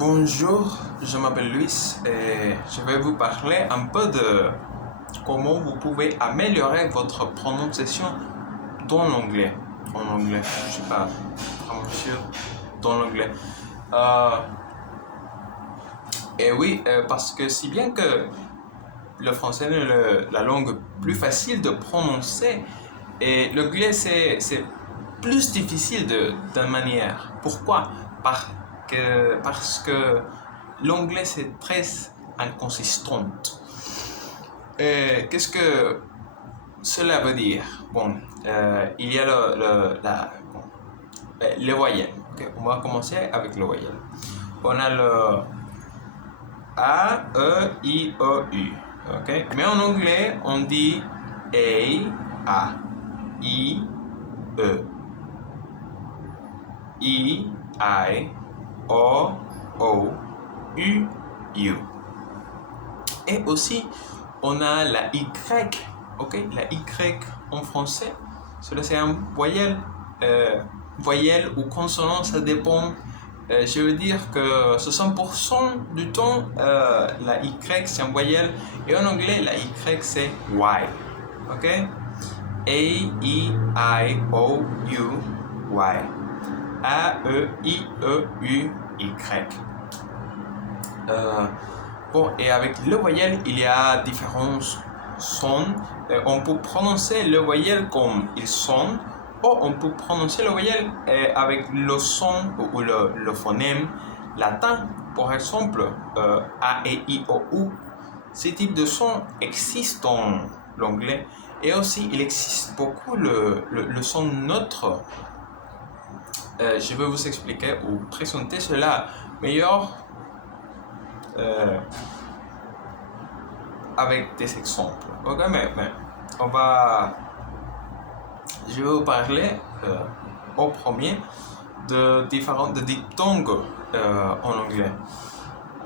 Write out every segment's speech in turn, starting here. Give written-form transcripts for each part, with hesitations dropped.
Bonjour, je m'appelle Luis et je vais vous parler un peu de comment vous pouvez améliorer votre prononciation dans l'anglais. En anglais, je suis pas vraiment sûr dans l'anglais. Et oui, parce que si bien que le français est la langue plus facile de prononcer et l'anglais c'est plus difficile d'une manière. Pourquoi? Parce que l'anglais c'est très inconsistant. Qu'est-ce que cela veut dire? Bon, il y a les voyelles. Okay, on va commencer avec les voyelles. On a le A, E, I, O, U. Okay? Mais en anglais, on dit A, I, E, I, O, U, U. Et aussi, on a la Y. Okay? La Y en français, cela c'est un voyelle. Voyelle ou consonne, ça dépend. Je veux dire que 60% du temps, la Y c'est un voyelle et en anglais la Y c'est Y. Ok? A, E, I, O, U, Y. A, E, I, E, U, Y. Bon, et avec le voyelle, il y a différents sons. On peut prononcer le voyelle comme il sonne, ou on peut prononcer le voyelle avec le son ou le phonème latin. Par exemple, A, E, I, O, U. Ces types de sons existent dans l'anglais. Et aussi, il existe beaucoup le son neutre. Je vais vous expliquer ou présenter cela meilleur avec des exemples. Ok, mais je vais vous parler au premier de différents diphtongues en anglais.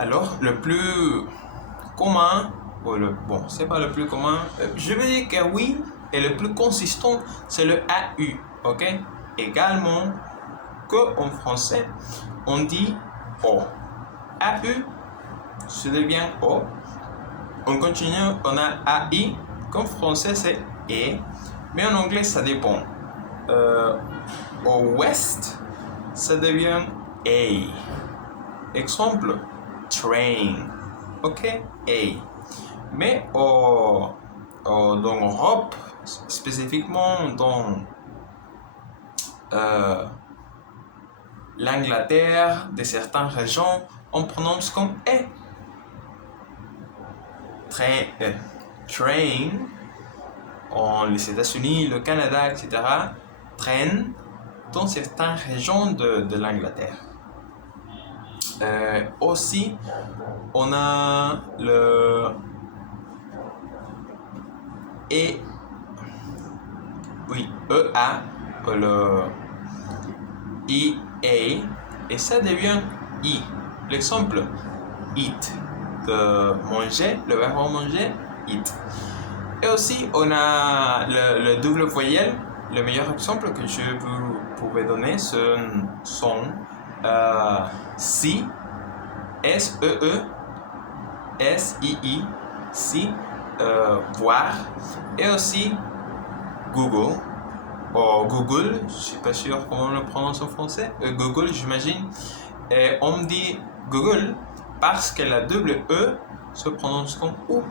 Alors, le plus commun, c'est pas le plus commun, je vais dire que oui, et le plus consistant, c'est le AU, ok? Également qu'en français, on dit O. AU se devient O. On continue, on a AI, comme français c'est E, mais en anglais ça dépend. Au ouest, ça devient A. Exemple, train, ok, A. Mais dans l'Europe, spécifiquement dans l'Angleterre, de certaines régions, on prononce comme E. Train, en les États-Unis, le Canada, etc., train dans certaines régions de l'Angleterre. Aussi, on a le EA, le EA, et ça devient I. L'exemple, eat, de manger, le verbe manger, eat. Et aussi, on a le double voyelle. Le meilleur exemple que je vous pouvais donner, ce sont si, S-E-E, S-I-I, si, voir, et aussi Google, ou Google, je ne suis pas sûr comment on le prononce en français, Google, j'imagine. Et on dit Google parce que la double E se prononce comme O.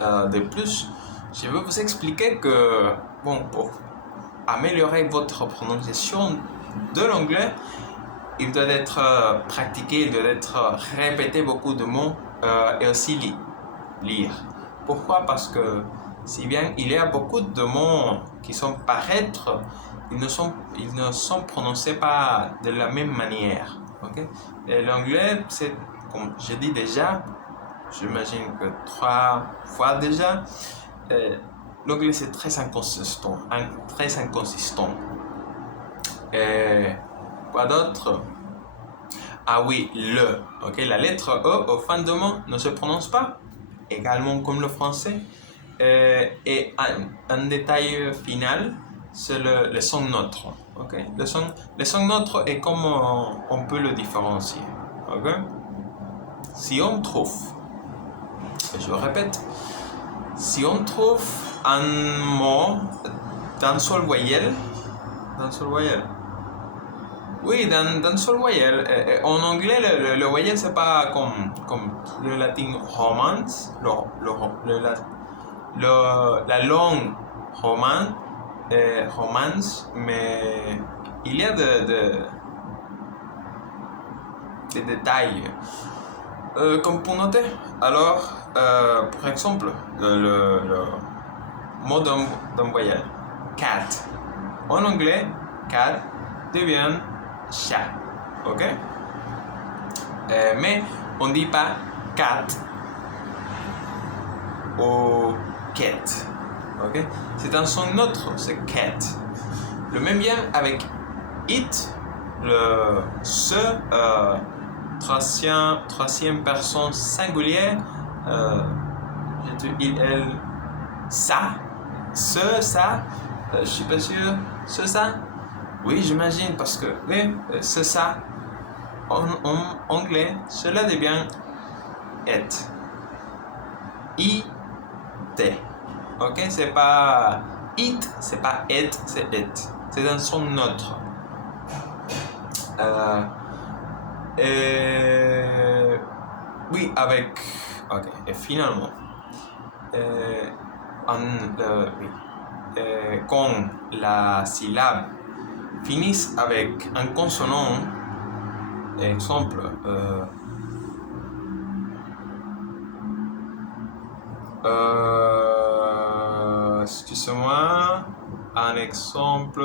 De plus, je vais vous expliquer que, pour améliorer votre prononciation de l'anglais, il doit être pratiqué, il doit être répété beaucoup de mots et aussi lire. Pourquoi? Parce que si bien il y a beaucoup de mots qui sont paraître, ils ne sont prononcés pas de la même manière. Okay? Et l'anglais, c'est, comme je dis déjà, j'imagine que 3 fois déjà, l'anglais c'est très inconsistant. Et quoi d'autre? Ah oui, le. Okay? La lettre E au fin de mot ne se prononce pas, également comme le français. Et un détail final, c'est le son neutre. Okay? Le son neutre est comme on peut le différencier. Ok? Si on trouve, je répète, si on trouve un mot d'un seul voyelle, oui, d'un seul voyelle. En anglais, le voyelle, c'est pas comme le latin romance, la langue romance, mais il y a des détails. Comme pour noter. Alors, par exemple, le mot d'un voyelle, cat. En anglais, cat devient chat, ok? Mais on dit pas cat ou cat, ok? C'est un son neutre, c'est cat. Le même bien avec it, le ce troisième personne singulière, il, elle, ça, ce, ça, je suis pas sûr, ce, ça. Oui, j'imagine, parce que oui, c'est ça. En anglais, cela devient it. I-T. Ok, c'est pas it, c'est pas it, c'est it. C'est un son neutre. Oui, avec. Ok, et finalement, quand la syllabe finit avec un consonant, exemple, excusez-moi, un exemple,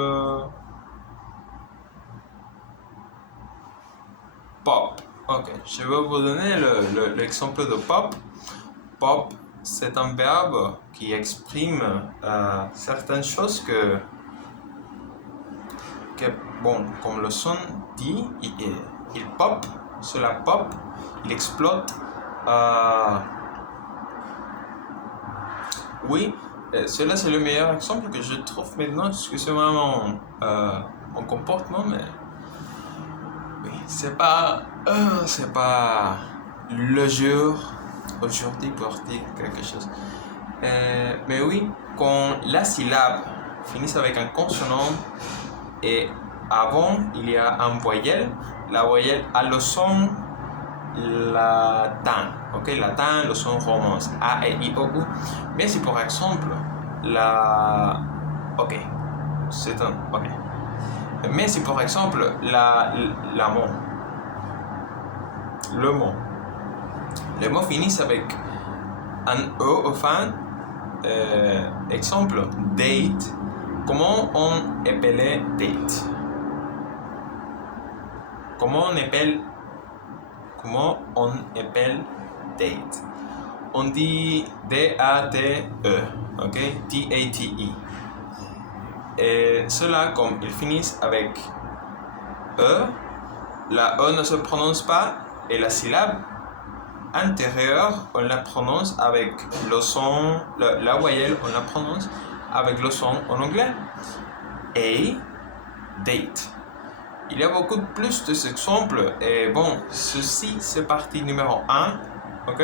pop. Ok, je vais vous donner l'exemple de pop. Pop, c'est un verbe qui exprime certaines choses que bon, comme le son dit, il pop, cela pop, il explose. Oui, cela c'est le meilleur exemple que je trouve maintenant, excusez-moi mon comportement, mais oui, c'est pas le jour aujourd'hui pour dire quelque chose. Mais oui, quand la syllabe finit avec un consonant et avant il y a un voyelle, la voyelle a le son latin, ok, latin, le son romance, A, E, I, O, U. Mais si par exemple ok, c'est un, ok. Mais si par exemple le mot finissent avec un E au fin, exemple, date. Comment on appelle date? Comment on appelle date? On dit D-A-T-E, ok? D-A-T-E. Et cela, comme ils finissent avec E, la E ne se prononce pas et la syllabe antérieure, on la prononce avec le son, la voyelle, on la prononce avec le son en anglais. Et date. Il y a beaucoup plus d'exemples et bon, ceci c'est partie numéro 1, ok?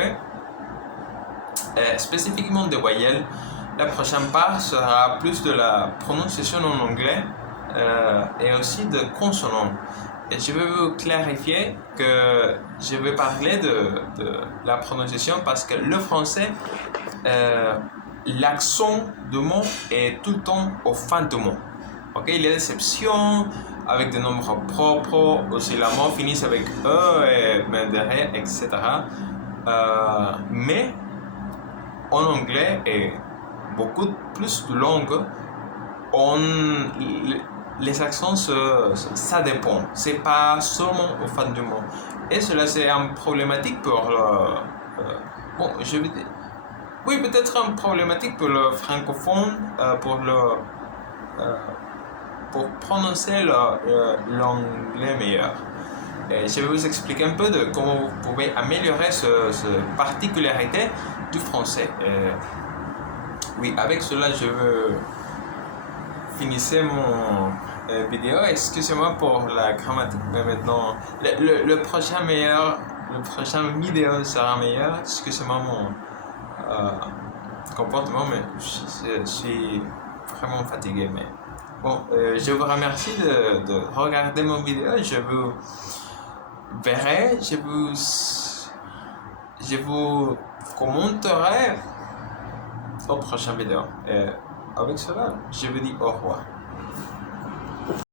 Spécifiquement des voyelles, la prochaine part sera plus de la prononciation en anglais et aussi de consonants. Et je vais vous clarifier que je vais parler de la prononciation parce que le français, l'accent du mot est tout le temps au fin du mot. Ok, il y a des exceptions avec des nombres propres, aussi la mot finit avec E, et derrière, etc. Mais en anglais et beaucoup plus de langues, les accents, ça dépend. C'est pas seulement au fin du mot. Et cela, c'est un problématique pour bon, je vais dire. Oui, peut-être un problématique pour le francophone, pour prononcer l'anglais meilleur. Et je vais vous expliquer un peu de comment vous pouvez améliorer cette particularité du français. Oui, avec cela, je veux finir vidéo. Excusez-moi pour la grammatique, mais maintenant, le prochain vidéo sera meilleur. Excusez-moi mon comportement, mais je suis vraiment fatigué. Mais bon, je vous remercie de regarder mon vidéo. Je vous verrai, je vous commenterai au prochain vidéo. Et avec cela, je vous dis au revoir.